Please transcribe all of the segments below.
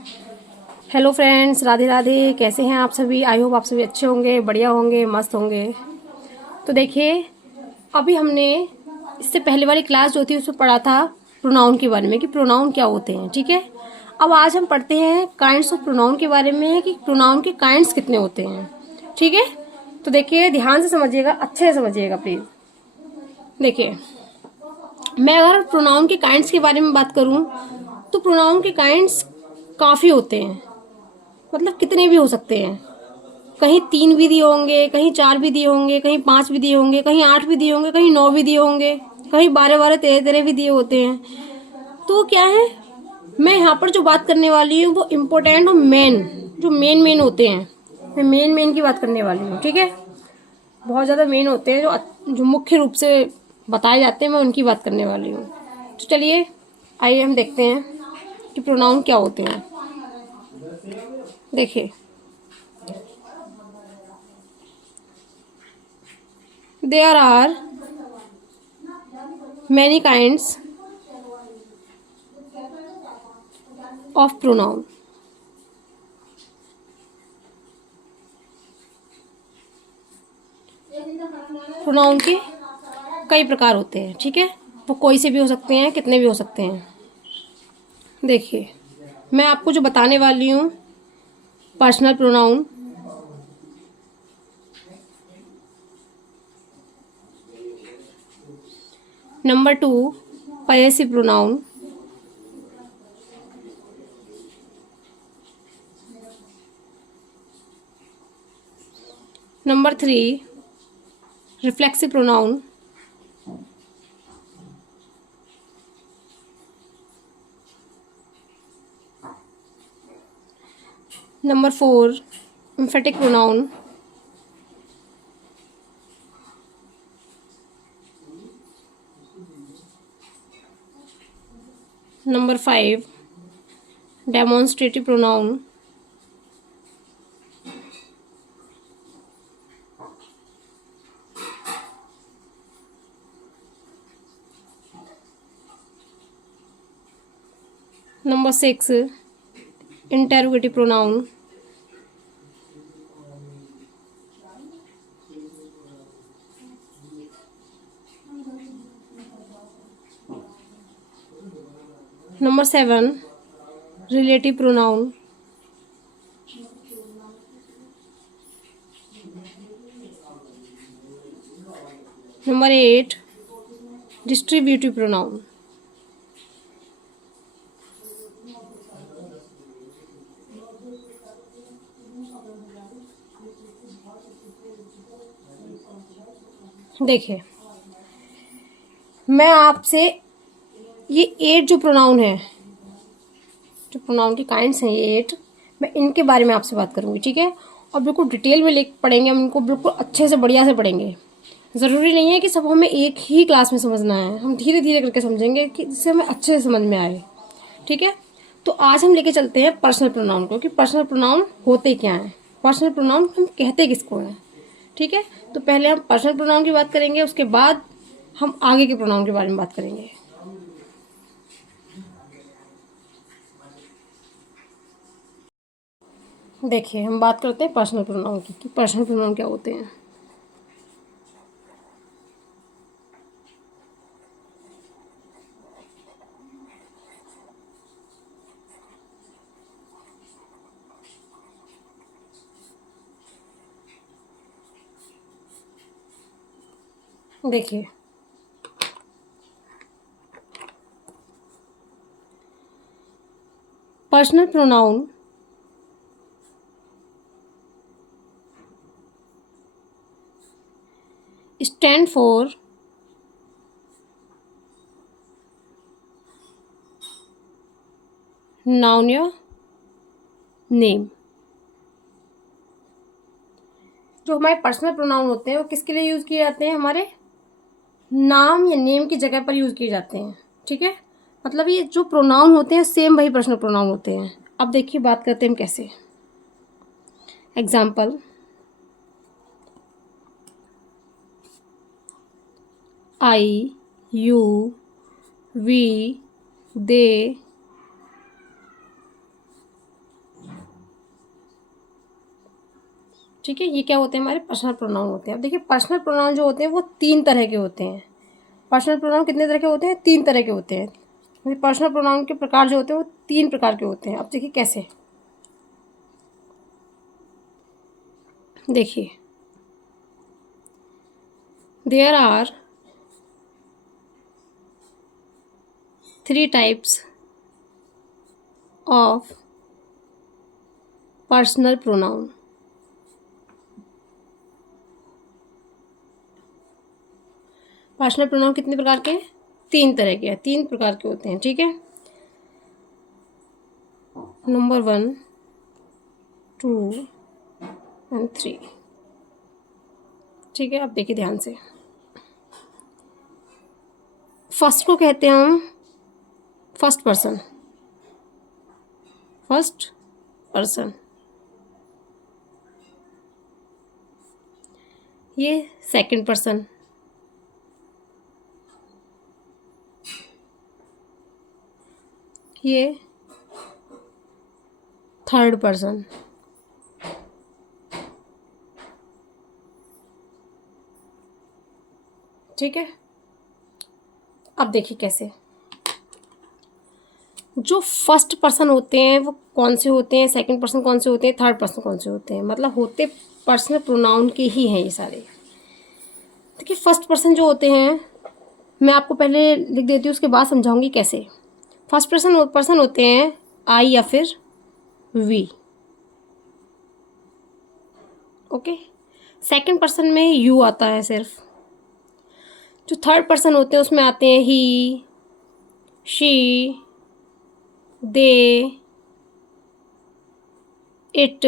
Hello friends, Radhe Radhe. कैसे हैं आप सभी? आई होप आप सभी अच्छे होंगे, बढ़िया होंगे, मस्त होंगे। तो देखिए, अभी हमने इससे पहले वाली क्लास जो थी उसमें पढ़ा था प्रोनाउन के बारे में कि प्रोनाउन क्या होते हैं। ठीक है, अब आज हम पढ़ते हैं काइंड्स ऑफ प्रोनाउन के बारे में कि प्रोनाउन के काइंड्स कितने होते हैं। ठीक है, तो देखिए ध्यान से समझिएगा, अच्छे से समझिएगा प्लीज। देखिए, मैं अगर प्रोनाउन के काइंड्स के बारे में बात करूं तो प्रोनाउन के काइंड्स काफ़ी होते हैं, मतलब कितने भी हो सकते हैं। कहीं 3 भी दिए होंगे, कहीं 4 भी दिए होंगे, कहीं 5 भी दिए होंगे, कहीं 8 भी दिए होंगे, कहीं 9 भी दिए होंगे, कहीं 12-12, 13-13 भी दिए होते हैं। तो क्या है, मैं यहाँ पर जो बात करने वाली हूँ वो इम्पोर्टेंट और मेन, जो मेन मेन होते हैं, मैं मेन मेन की बात करने वाली हूँ। ठीक है, बहुत ज़्यादा मेन होते हैं जो मुख्य रूप से बताए जाते हैं, मैं उनकी बात करने वाली हूँ। तो चलिए आइए हम देखते हैं कि प्रोनाउन क्या होते हैं। देखिए, there are many kinds of pronoun. Pronoun के कई प्रकार होते हैं। ठीक है, वो कोई से भी हो सकते हैं, कितने भी हो सकते हैं। देखिए, मैं आपको जो बताने वाली हूँ, personal pronoun, number 2 possessive pronoun, number 3 reflexive pronoun, number 4 emphatic pronoun, number 5 demonstrative pronoun, number 6 interrogative pronoun, number 7 relative pronoun, number 8 distributive pronoun. देखिए, मैं आपसे ये 8 जो प्रोनाउन है, जो प्रोनाउन की काइंड्स हैं, ये 8, मैं इनके बारे में आपसे बात करूंगी। ठीक है, और बिल्कुल डिटेल में पढ़ेंगे हम इनको, बिल्कुल अच्छे से बढ़िया से पढ़ेंगे। ज़रूरी नहीं है कि सब हमें एक ही क्लास में समझना है, हम धीरे धीरे करके समझेंगे कि जिससे हमें अच्छे से समझ में आए। ठीक है, तो आज हम लेके चलते हैं पर्सनल प्रोनाउन को, कि पर्सनल प्रोनाउन होते क्या हैं, पर्सनल प्रोनाउन हम कहते किसको हैं। ठीक है, तो पहले हम पर्सनल प्रोनाउन की बात करेंगे, उसके बाद हम आगे के प्रोनाउन के बारे में बात करेंगे। देखिए, हम बात करते हैं पर्सनल प्रोनाउन की कि पर्सनल प्रोनाउन क्या होते हैं। देखिए, personal pronoun stand for noun या नेम। जो हमारे पर्सनल प्रोनाउन होते हैं वो किसके लिए यूज़ किए जाते हैं? हमारे नाम या नेम की जगह पर यूज़ किए जाते हैं। ठीक है, मतलब ये जो प्रोनाउन होते हैं सेम वही पर्सनल प्रोनाउन होते हैं। अब देखिए, बात करते हैं हम कैसे। एग्जाम्पल, आई, यू, वी, दे, ठीक है, ये क्या होते हैं, हमारे पर्सनल प्रोनाउन होते हैं। अब देखिए पर्सनल प्रोनाउन जो होते हैं वो 3 तरह के होते हैं। पर्सनल प्रोनाउन कितने तरह के होते हैं, 3 तरह के होते हैं। पर्सनल प्रोनाउन के प्रकार जो होते हैं वो 3 प्रकार के होते हैं। अब देखिए कैसे, देखिए there are 3 types of personal pronoun. Personal pronoun कितने प्रकार के हैं, 3 तरह के हैं, 3 प्रकार के होते हैं। ठीक है, नंबर 1, 2 एंड 3। ठीक है, अब देखिए ध्यान से, फर्स्ट को कहते हैं हम फर्स्ट पर्सन, फर्स्ट पर्सन। ये सेकंड पर्सन, ये थर्ड पर्सन। ठीक है, अब देखिए कैसे, जो फर्स्ट पर्सन होते हैं वो कौन से होते हैं, सेकंड पर्सन कौन से होते हैं, थर्ड पर्सन कौन से होते हैं, मतलब होते पर्सनल प्रोनाउन के ही हैं ये सारे। देखिए फर्स्ट पर्सन जो होते हैं, मैं आपको पहले लिख देती हूँ, उसके बाद समझाऊंगी कैसे। फर्स्ट पर्सन होते हैं आई या फिर वी। ओके, सेकंड पर्सन में यू आता है सिर्फ। जो थर्ड पर्सन होते हैं उसमें आते हैं ही, शी, दे, इट।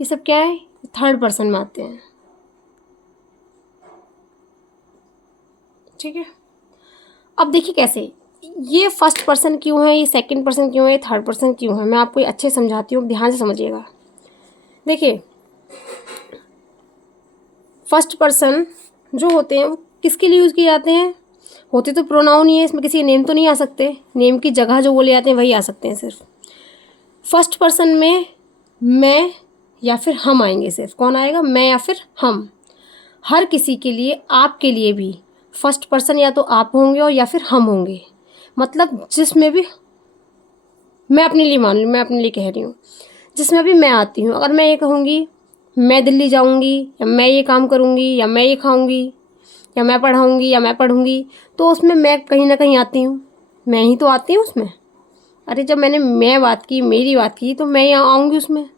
ये सब क्या है, थर्ड पर्सन में आते हैं। ठीक है, अब देखिए कैसे, ये फर्स्ट पर्सन क्यों है, ये सेकंड पर्सन क्यों है, थर्ड पर्सन क्यों है, मैं आपको अच्छे समझाती हूँ, ध्यान से समझिएगा। देखिए फर्स्ट पर्सन जो होते हैं वो किसके लिए यूज़ किए जाते हैं, होते तो प्रोनाउन ही है, इसमें किसी नेम तो नहीं आ सकते, नेम की जगह जो बोले जाते हैं वही आ सकते हैं सिर्फ। फर्स्ट पर्सन में मैं या फिर हम आएंगे, सिर्फ कौन आएगा, मैं या फिर हम। हर किसी के लिए, आपके लिए भी फर्स्ट पर्सन या तो आप होंगे और या फिर हम होंगे, मतलब जिसमें भी, मैं अपने लिए मान लूँ, मैं अपने लिए कह रही हूँ, जिसमें भी मैं आती हूँ, अगर मैं ये कहूँगी मैं दिल्ली जाऊँगी, या मैं ये काम करूँगी, या मैं ये खाऊँगी, या मैं पढ़ाऊँगी, या मैं पढ़ूँगी, तो उसमें मैं कहीं ना कहीं आती हूँ, मैं ही तो आती हूँ उसमें। अरे जब मैंने मैं बात की, मेरी बात की, तो मैं यहाँ आऊँगी उसमें।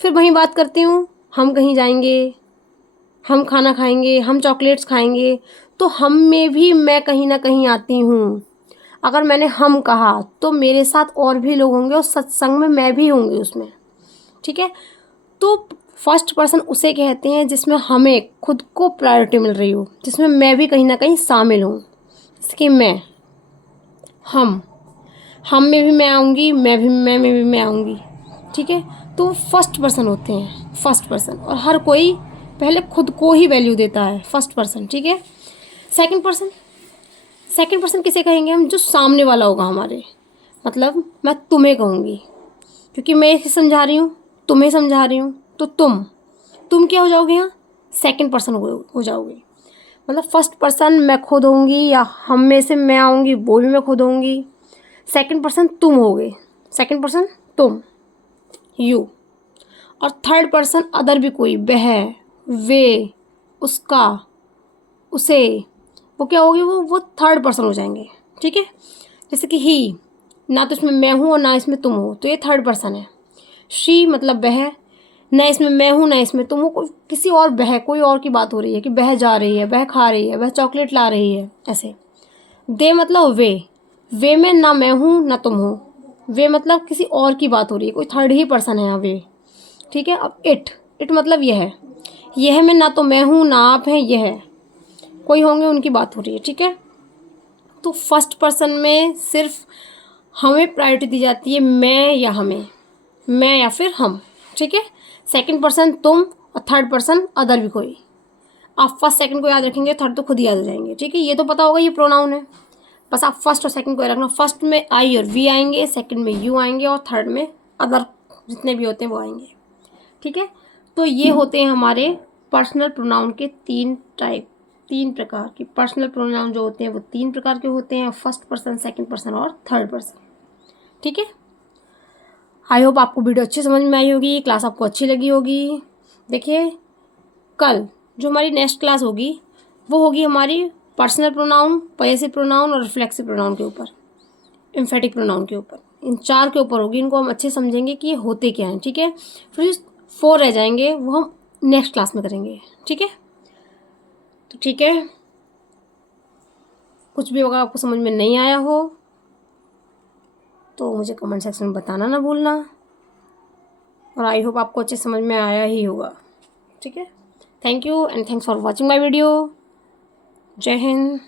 फिर वहीं बात करती हूँ, हम कहीं जाएंगे, हम खाना खाएंगे, हम चॉकलेट्स खाएंगे, तो हम में भी मैं कहीं ना कहीं आती हूँ। अगर मैंने हम कहा तो मेरे साथ और भी लोग होंगे और सत्संग में मैं भी होंगी उसमें। ठीक है, तो फर्स्ट पर्सन उसे कहते हैं जिसमें हमें खुद को प्रायोरिटी मिल रही हो, जिसमें मैं भी कहीं ना कहीं शामिल हूँ। इसके मैं, हम में भी मैं आऊँगी, मैं में भी मैं आऊँगी। ठीक है, तो फर्स्ट पर्सन होते हैं फर्स्ट पर्सन, और हर कोई पहले खुद को ही वैल्यू देता है फर्स्ट पर्सन। ठीक है, सेकंड पर्सन, सेकंड पर्सन किसे कहेंगे हम, जो सामने वाला होगा हमारे, मतलब मैं तुम्हें कहूँगी क्योंकि मैं इसे समझा रही हूँ, तुम्हें समझा रही हूँ, तो तुम क्या हो जाओगे, यहाँ सेकंड पर्सन हो जाओगे। मतलब फर्स्ट पर्सन मैं खुद होंगी, या हम में से मैं आऊँगी वो भी मैं खुद होंगी। सेकंड पर्सन तुम होगे, सेकंड पर्सन तुम, यू। और थर्ड पर्सन अदर भी कोई, वह, वे, उसका, उसे, वो क्या होगी, वो थर्ड पर्सन हो जाएंगे। ठीक है, जैसे कि ही, ना तो इसमें मैं हूँ और ना इसमें तुम हो, तो ये थर्ड पर्सन है। शी मतलब वह, ना इसमें मैं हूँ ना इसमें तुम हो, किसी और वह, कोई और की बात हो रही है कि वह जा रही है, वह खा रही है, वह चॉकलेट ला रही है, ऐसे। दे मतलब वे में ना मैं हूँ ना तुम हो, वे मतलब किसी और की बात हो रही है, कोई थर्ड ही पर्सन है यहाँ वे। ठीक है, अब इट मतलब यह में ना तो मैं हूँ ना आप हैं, यह कोई होंगे उनकी बात हो रही है। ठीक है, तो फर्स्ट पर्सन में सिर्फ हमें प्रायोरिटी दी जाती है, मैं या हमें, मैं या फिर हम। ठीक है, सेकंड पर्सन तुम, और थर्ड पर्सन अदर भी कोई। आप फर्स्ट सेकंड को याद रखेंगे, थर्ड तो खुद ही याद हो जाएंगे। ठीक है, ये तो पता होगा ये प्रोनाउन है, बस आप फर्स्ट और सेकंड को याद रखना। फर्स्ट में आई और वी आएंगे, सेकंड में यू आएंगे, और थर्ड में अदर जितने भी होते हैं वो आएंगे। ठीक है। तो ये होते हैं हमारे पर्सनल प्रोनाउन के 3 प्रकार के पर्सनल प्रोनाउन जो होते हैं वो 3 प्रकार के होते हैं, फर्स्ट पर्सन, सेकंड पर्सन और थर्ड पर्सन। ठीक है। आई होप आपको वीडियो अच्छी समझ में आई होगी, क्लास आपको अच्छी लगी होगी। देखिए कल जो हमारी नेक्स्ट क्लास होगी वो होगी हमारी पर्सनल प्रोनाउन, पॉसेसिव प्रोनाउन और रिफ्लेक्सिव प्रोनाउन के ऊपर, एम्फेटिक प्रोनाउन के ऊपर, इन 4 के ऊपर होगी। इनको हम अच्छे समझेंगे कि ये होते क्या हैं। ठीक है। फिर 4 रह जाएंगे, वो हम नेक्स्ट क्लास में करेंगे। ठीक है। तो ठीक है, कुछ भी होगा आपको समझ में नहीं आया हो तो मुझे कमेंट सेक्शन में बताना ना भूलना, और आई होप आपको अच्छे समझ में आया ही होगा। ठीक है। Thank you and thanks for watching my video. जय हिंद।